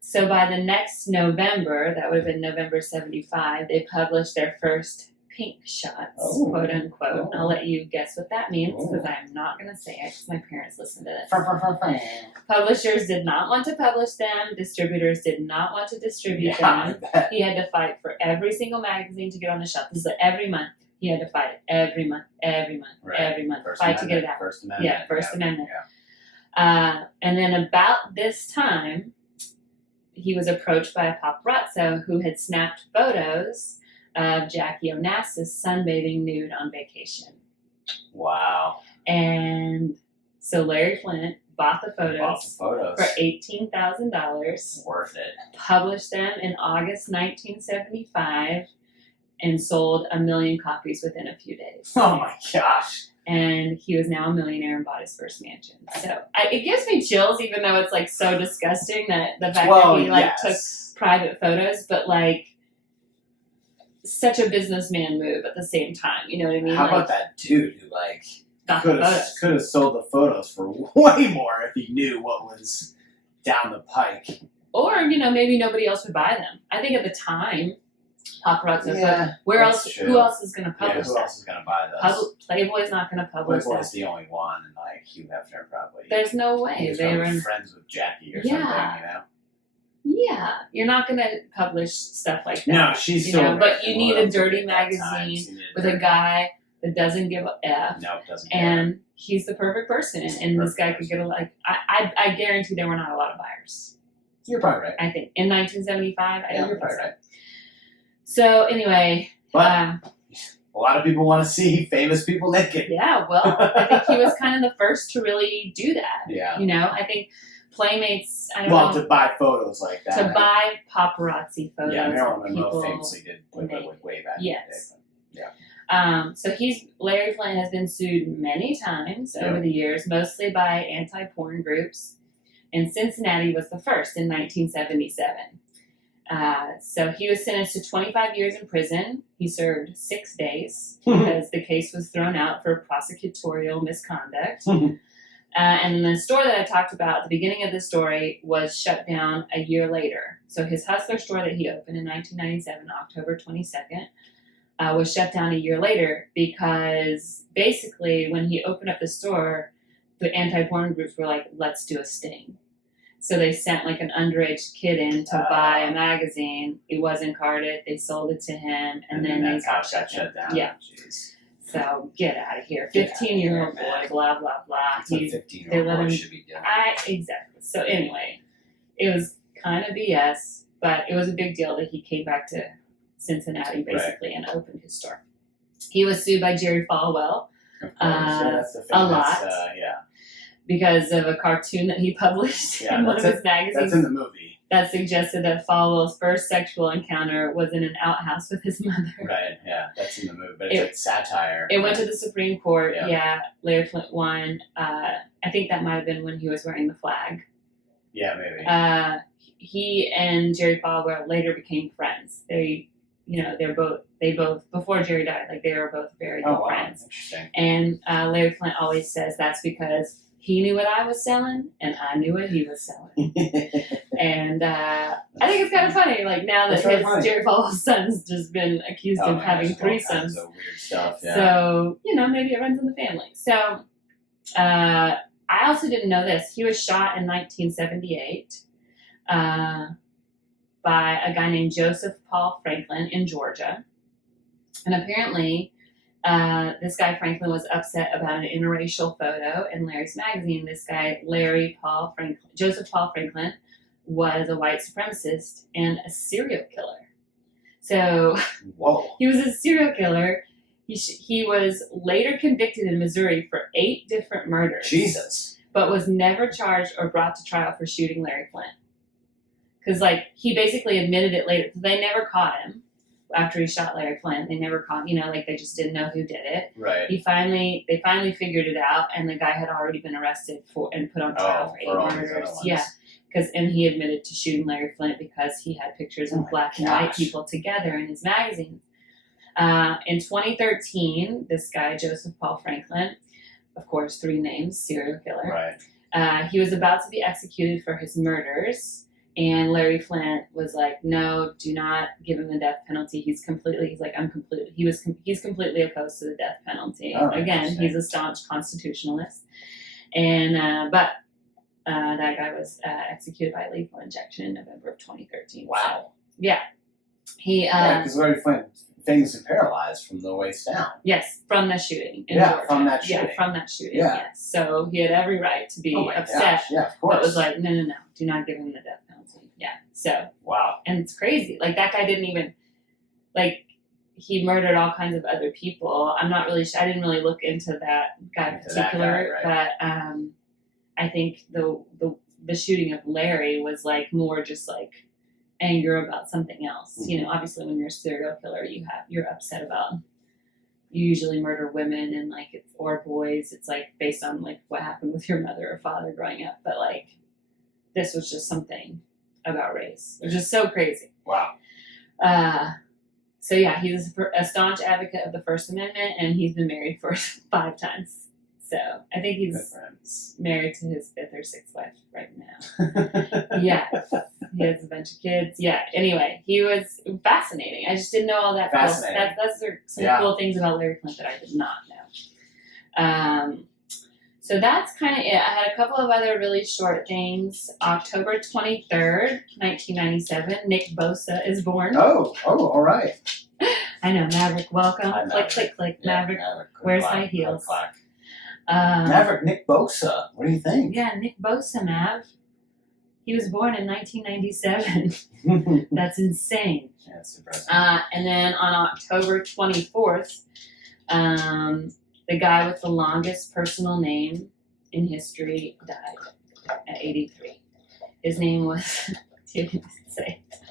So by the next November, that would have been November 75, they published their first pink shots, quote unquote. I'll let you guess what that means because I'm not going to say it because my parents listen to this. Publishers did not want to publish them. Distributors did not want to distribute them. He had to fight for every single magazine to get on the shelf. This is every month. He had to fight every month. Fight to get it out. First Amendment. First Amendment. And then about this time, he was approached by a paparazzo who had snapped photos of Jackie Onassis sunbathing nude on vacation. Wow. And so Larry Flint bought the photos for $18,000. Worth it. Published them in August 1975 and sold 1 million copies within a few days. Oh my gosh. And he was now a millionaire and bought his first mansion. So it gives me chills, even though it's so disgusting that the fact that he took private photos, but such a businessman move at the same time. You know what I mean? How about that dude who could have sold the photos for way more if he knew what was down the pike? Or maybe nobody else would buy them. I think at the time, paparazzi. Who else is going to publish who else is going to buy those? Playboy's not going to publish Playboy's the only one, and Hugh Hefner probably. There's no way they were friends with Jackie or something, you know. Yeah, you're not going to publish stuff like that. No, she's still. But you need a dirty magazine with a guy that doesn't give a F. No, doesn't. And he's the perfect person, and this guy could get I guarantee there were not a lot of buyers. You're probably right. I think in 1975, I don't you're think probably so. right. So anyway, but a lot of people want to see famous people naked. Yeah, well, I think he was kind of the first to really do that. Yeah. I think Playmates, to buy photos like that. To buy paparazzi photos. Yeah, Marilyn Monroe famously did Playboy way back in the day. Yeah. So Larry Flint has been sued many times over the years, mostly by anti-porn groups. And Cincinnati was the first in 1977. So he was sentenced to 25 years in prison. He served 6 days because the case was thrown out for prosecutorial misconduct. And the store that I talked about at the beginning of the story was shut down a year later. So his Hustler store that he opened in 1997, October 22nd, was shut down a year later because basically when he opened up the store, the anti-porn groups were like, let's do a sting. So they sent an underage kid in to buy a magazine. It wasn't carded. They sold it to him, and then that's how it got shut down. Yeah. Jeez. So get out of here. 15-year-old boy, blah, blah, blah. That's what 15-year-old boy should be doing. Exactly. So anyway, it was kind of BS, but it was a big deal that he came back to Cincinnati, basically, and opened his store. He was sued by Jerry Falwell that's the famous, a lot. Because of a cartoon that he published in one of his magazines. That's in the movie. That suggested that Falwell's first sexual encounter was in an outhouse with his mother. Right, yeah, that's in the movie, but it's satire. It went to the Supreme Court, Larry Flint won. I think that might have been when he was wearing the flag. Yeah, maybe. He and Jerry Falwell later became friends. They they both before Jerry died, like they were both very good Oh, wow. friends. Interesting. And Larry Flint always says that's because he knew what I was selling and I knew what he was selling. And I think it's kind of funny, like now that Jerry Falwell's son's just been accused of having threesomes. Of weird stuff, yeah. So, maybe it runs in the family. So, I also didn't know this. He was shot in 1978 by a guy named Joseph Paul Franklin in Georgia. And apparently, this guy Franklin was upset about an interracial photo in Larry's magazine. This guy, Joseph Paul Franklin, was a white supremacist and a serial killer. So, whoa, he was a serial killer. He was later convicted in Missouri for 8 different murders. Jesus. But was never charged or brought to trial for shooting Larry Flint. Because, he basically admitted it later. They never caught him after he shot Larry Flint. They never caught, they just didn't know who did it. Right. They finally figured it out, and the guy had already been arrested and put on trial for 8 murders. Yeah. And he admitted to shooting Larry Flint because he had pictures of black and white people together in his magazines. In 2013, this guy, Joseph Paul Franklin, of course, 3 names, serial killer. Right. He was about to be executed for his murders, and Larry Flint was like, "No, do not give him the death penalty." He's completely opposed to the death penalty. Oh, again, he's a staunch constitutionalist, and but that guy was executed by lethal injection in November of 2013. Wow. So, yeah. Because Larry Flint famously paralyzed from the waist down. Yes, from the shooting. In Georgia. From that shooting. Yeah, from that shooting. Yeah. Yes. So he had every right to be upset. Gosh. Yeah, of course. But was like, no, do not give him the death penalty. Yeah. So. Wow. And it's crazy. Like that guy didn't even, he murdered all kinds of other people. I'm not really. I didn't really look into that guy in particular, right. But I think the shooting of Larry was more just anger about something else. Mm-hmm. Obviously when you're a serial killer, you're upset about. You usually murder women and or boys. It's based on what happened with your mother or father growing up. But this was just something about race, which is so crazy. Wow. So yeah, he's a staunch advocate of the First Amendment, and he's been married for 5 times. So I think he's married to his 5th or 6th wife right now. Yeah. He has a bunch of kids. Yeah. Anyway, he was fascinating. I just didn't know all that. Fascinating. That's some cool things about Larry Flint that I did not know. So that's kind of it. I had a couple of other really short things. October 23rd, 1997, Nick Bosa is born. Oh, all right. I know, Maverick, welcome. Hi, Click, click, click. Yeah, Maverick wears high heels. Maverick, Nick Bosa. What do you think? Yeah, Nick Bosa, Mav. He was born in 1997. That's insane. Yeah, that's impressive. And then on October 24th, the guy with the longest personal name in history died at 83. His name was,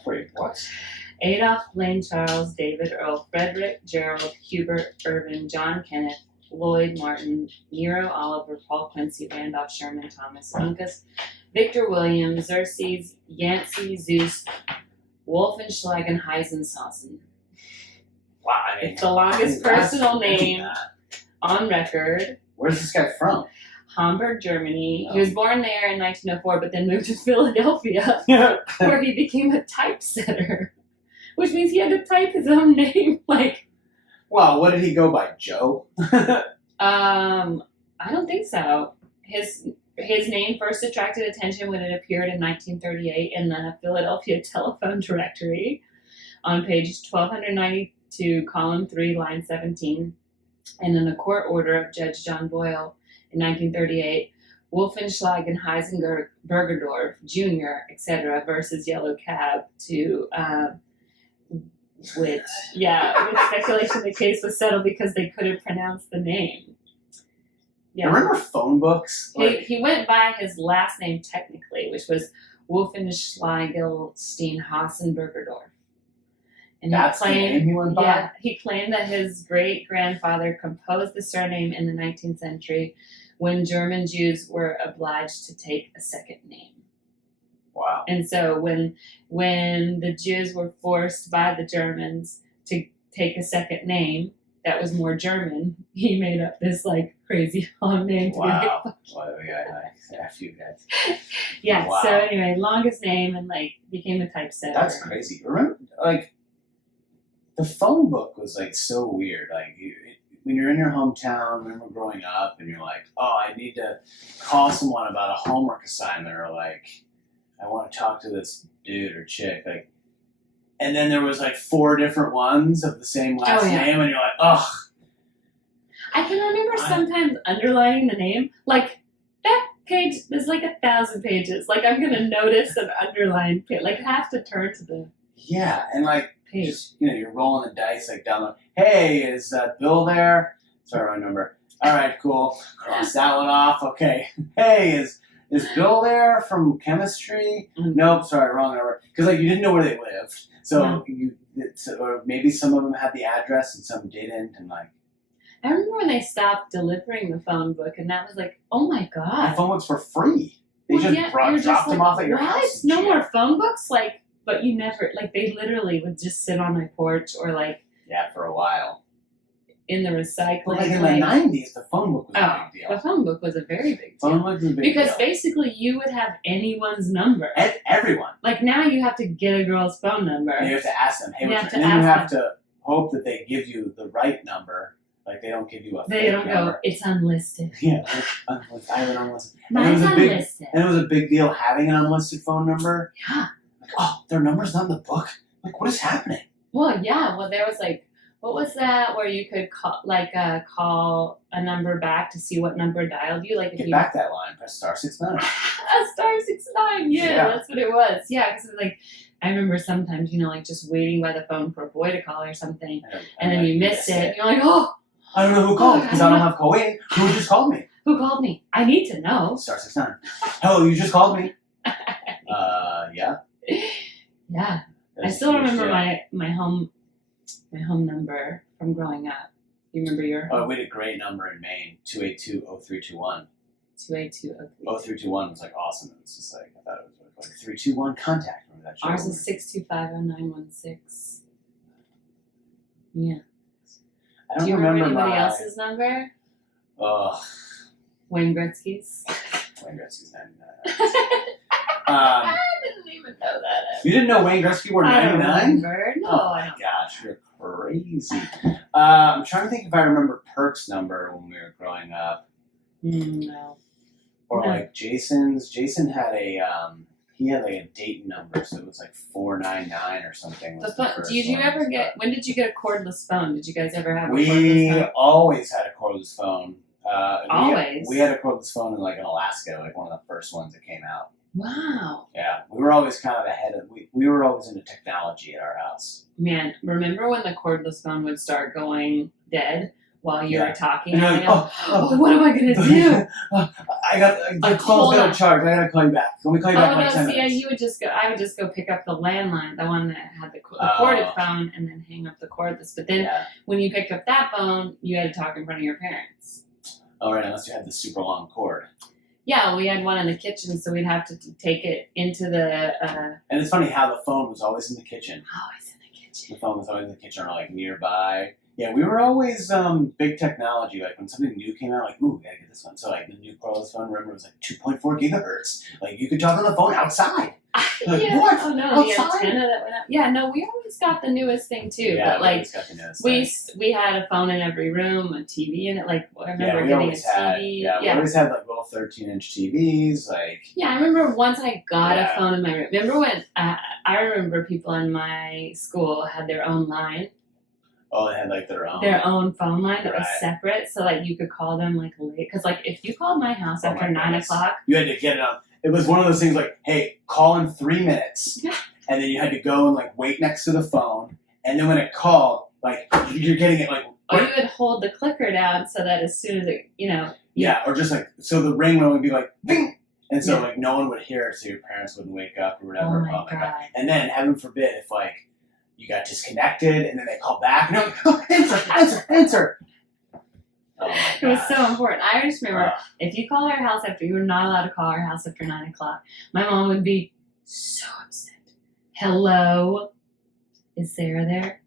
Wait, what? Adolph, Blaine, Charles, David, Earl, Frederick, Gerald, Hubert, Irvin, John Kenneth, Lloyd, Martin, Nero, Oliver, Paul Quincy, Randolph, Sherman, Thomas, Uncas, Victor Williams, Xerxes, Yancey, Zeus, Wolfenschlagen, Heisensausen. Wow, it's the longest personal name on record. Where's this guy from? Hamburg, Germany. He was born there in 1904, but then moved to Philadelphia, where he became a typesetter, which means he had to type his own name. Wow, what did he go by? Joe? I don't think so. His name first attracted attention when it appeared in 1938 in the Philadelphia telephone directory on page 1292, column 3, line 17, and in a court order of Judge John Boyle in 1938, Wolfenschlagen, Heisenbergerdorf, Jr., etc. versus Yellow Cab to with speculation the case was settled because they couldn't pronounce the name. Yeah. Remember phone books? He went by his last name technically, which was Wolfenschlagelstein Hassenbergerdorf. And that's the name he went by? Yeah, he claimed that his great-grandfather composed the surname in the 19th century when German Jews were obliged to take a second name. Wow. And so when the Jews were forced by the Germans to take a second name that was more German, he made up this like crazy long name to Wow. be like, Well, yeah, a few guys. yeah. Wow. So anyway, longest name and like became a typesetter. That's crazy. Remember, like, the phone book was like so weird. Like, when you're in your hometown, remember growing up, and you're like, oh, I need to call someone about a homework assignment, or like, I want to talk to this dude or chick, like. And then there was like 4 different ones of the same last name, and you're like, ugh. I can remember sometimes underlining the name, like that page. There's like 1,000 pages. Like I'm gonna notice an underlined page. Like have to turn to the and like page. Just, you're rolling the dice like down the. Hey, is Bill there? Sorry, wrong number. All right, cool. Cross that one off. Okay. Hey, is Bill there from chemistry? Mm-hmm. Nope, sorry, wrong number. Because like you didn't know where they lived, so or maybe some of them had the address and some didn't, and like. I remember when they stopped delivering the phone book, and that was like, oh my god. The phone books were free. They dropped them off at your house. No more phone books, like, but you never like they literally would just sit on my porch or like. Yeah, for a while. In the recycling. Well, like in the 90s, the phone book was a big deal. The phone book was a very big deal. Phone book was a big because deal. basically you would have anyone's number. Everyone. Like now you have to get a girl's phone number. And you have to ask them. Hey, you and then you have to hope that they give you the right number. Like they don't give you a fake number. They don't go, it's unlisted. Yeah, I have an unlisted. Mine's unlisted. And it was a big deal having an unlisted phone number. Yeah. Like, oh, their number's not in the book? Like, what is happening? Well, yeah. Well, there was like, what was that where you could call a number back to see what number dialed you? Like if Get back that line, press *69. *69, yeah, that's what it was. Yeah, because like, I remember sometimes, like just waiting by the phone for a boy to call or something, and then you miss it, and you're like, oh. I don't know who called, because I don't have call. Wait, who just called me? Who called me? I need to know. *69. Hello, you just called me. Yeah. Yeah. I still remember my home number from growing up. You remember your home? Oh, we had a great number in Maine, 282-0321. 282-0321. 0321 was like awesome. It was just like, I thought it was like 321 contact. Remember that show? Ours is 6250916. Yeah. Do you remember anybody else's number? Wayne Gretzky's. Wayne Gretzky's 99. I didn't even know that. You didn't know Wayne Gretzky wore 99? I don't remember. No, oh I don't. Gosh, you're crazy. I'm trying to think if I remember Perk's number when we were growing up. No. Or like Jason's. Jason had he had like a Dayton number, so it was like 499 or something. Did you ever when did you get a cordless phone? Did you guys ever have a cordless phone? We always had a cordless phone. Always? We had a cordless phone in Alaska, like one of the first ones that came out. Wow. Yeah, we were always kind of ahead of, we were always into technology at our house. Man, remember when the cordless phone would start going dead while you were talking? And like, what am I going to do? The phone's got to charge. I got to call you back. Let me call you back in like 10 minutes. Yeah, I would just go pick up the landline, the one that had the corded phone, and then hang up the cordless. But then when you picked up that phone, you had to talk in front of your parents. Oh, right, unless you had the super long cord. Yeah, we had one in the kitchen, so we'd have to take it into the... And it's funny how the phone was always in the kitchen. Always in the kitchen. The phone was always in the kitchen or, like, nearby. Yeah, we were always big technology. Like, when something new came out, like, ooh, we gotta get this one. So, like, the new cordless phone, remember, it was, like, 2.4 gigahertz. Like, you could talk on the phone outside. Like, yeah. what? Oh, no, outside? The antenna that went up. Yeah, no, we always got the newest thing, too. Yeah, but, like, always got the newest thing. We had a phone in every room, a TV in it. Like, I remember getting a TV. We always had, like, little 13-inch TVs, like... Yeah, I remember once I got a phone in my room. Remember when... I remember people in my school had their own line. Oh, they had, like, their own phone line that was separate, so, like, you could call them, like, late. Because, like, if you called my house after 9 o'clock... You had to get it on... It was one of those things like, hey, call in 3 minutes. And then you had to go and, like, wait next to the phone. And then when it called, like, you're getting it, like... Or you would hold the clicker down so that as soon as it, Yeah, or just, like, so the ring would only be, like, bing! And so, like, no one would hear it, so your parents wouldn't wake up or whatever. Oh, my God. And then, heaven forbid, if, like, you got disconnected and then they call back, and you're like, oh, answer! Oh it was so important. I just remember if you called our house you were not allowed to call our house after 9 o'clock. My mom would be So upset. Hello? Is Sarah there?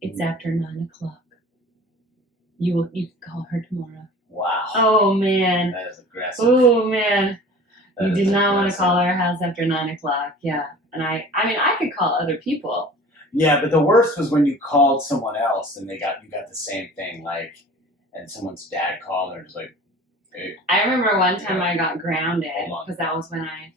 It's after 9 o'clock. You can call her tomorrow. Wow. Oh, man. That is aggressive. Oh, man. That You is did not want to aggressive. call our house after 9 o'clock. Yeah. And I mean, I could call other people. Yeah, but the worst was when you called someone else and you got the same thing, like, and someone's dad called and they're just like, hey. I remember one time I got grounded Hold on. because that was when I,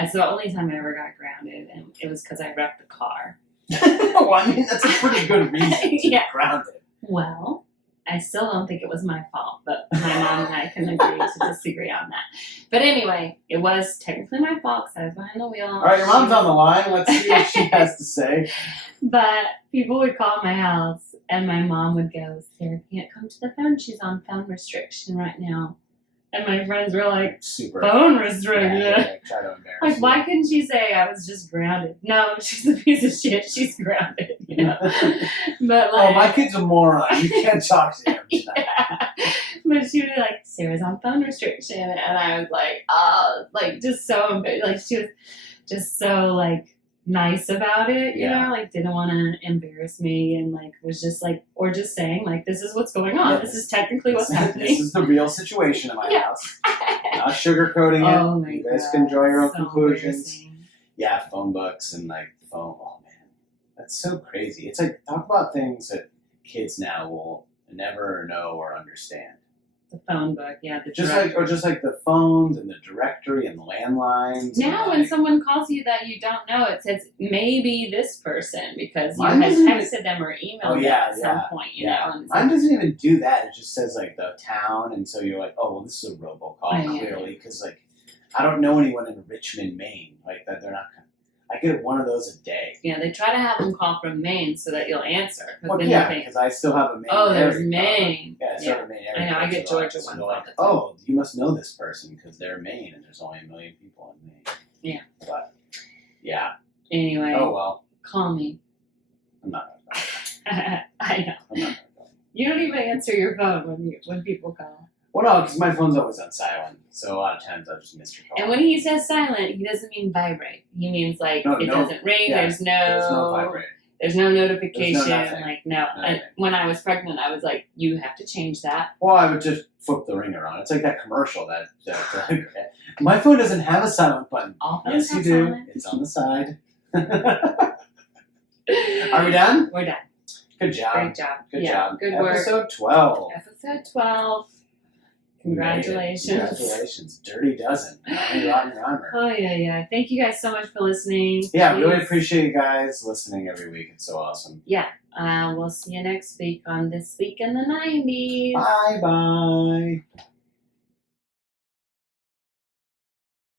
it's the only time I ever got grounded, and it was because I wrecked the car. Well, I mean, that's a pretty good reason to Yeah. get grounded. Well, I still don't think it was my fault, but my mom and I can agree to disagree on that. But anyway, it was technically my fault because I was behind the wheel. All right, your mom's on the line. Let's see what she has to say. But people would call my house, and my mom would go, Sarah can't come to the phone. She's on phone restriction right now. And my friends were like, Super. phone restriction? Yeah, try to embarrass Like, you. why couldn't she say I was just grounded? No, she's a piece of shit. She's grounded, you know. But like, Oh, my kid's a moron. You can't talk to him tonight. yeah. But she would be like, Sarah's on phone restriction, and I was like, oh, like just so like she was just so like nice about it, you Yeah. know, like didn't want to embarrass me, and like was just like, or just saying like, this is what's going on. Yeah, This is technically what's This happening. is the real situation in my Yeah. house. Not sugarcoating it. Oh my You guys God, can draw your own so conclusions. embarrassing. Yeah, phone books and like phone. Oh man, that's so crazy. It's like talk about things that kids now will never know or understand. The phone book, yeah, the Just directory. like the phones and the directory and the landlines. Now, and when like, someone calls you that you don't know, it says maybe this person because you Mine had doesn't texted them or emailed Oh, them yeah, at some point, you know. And it's Mine like, doesn't even do that. It just says like the town, and so you're like, oh well, this is a robocall Oh, yeah. clearly because like I don't know anyone in Richmond, Maine, like that. They're not. I get one of those a day. yeah, they try to have them call from Maine so that you'll answer. 'Cause Well, then yeah, you think, because I still have a Maine. oh, there's area code. Maine. Yeah, I still have a Maine area. I know, I code, get so they're Georgia so ones they're all like, the time. oh, you must know this person because they're Maine, and there's only 1 million people in Maine. Yeah. But yeah. Anyway, Oh well, call me. I'm not gonna go. I know. I'm not gonna go. You don't even answer your phone when people call. Well, no, because my phone's always on silent, so a lot of times I'll just miss your call. And when he says silent, he doesn't mean vibrate. He means like No, it no. doesn't ring. Yeah, there's there's no vibrate. There's no notification. There's no nothing. Like no. And Nothing. when I was pregnant, I was like, you have to change that. Well, I would just flip the ringer on. It's like that commercial that my phone doesn't have a silent button. All phones Yes, you have do. silent. It's on the side. Are we done? We're done. Good job. Great job. Good Yeah, job. good work. Episode 12. Episode 12. Congratulations. Congratulations. Dirty Dozen. Rotten Rhymer. Oh, yeah. Thank you guys so much for listening. Yeah, really Please- appreciate you guys listening every week. It's so awesome. Yeah. We'll see you next week on This Week in the 90s. Bye bye.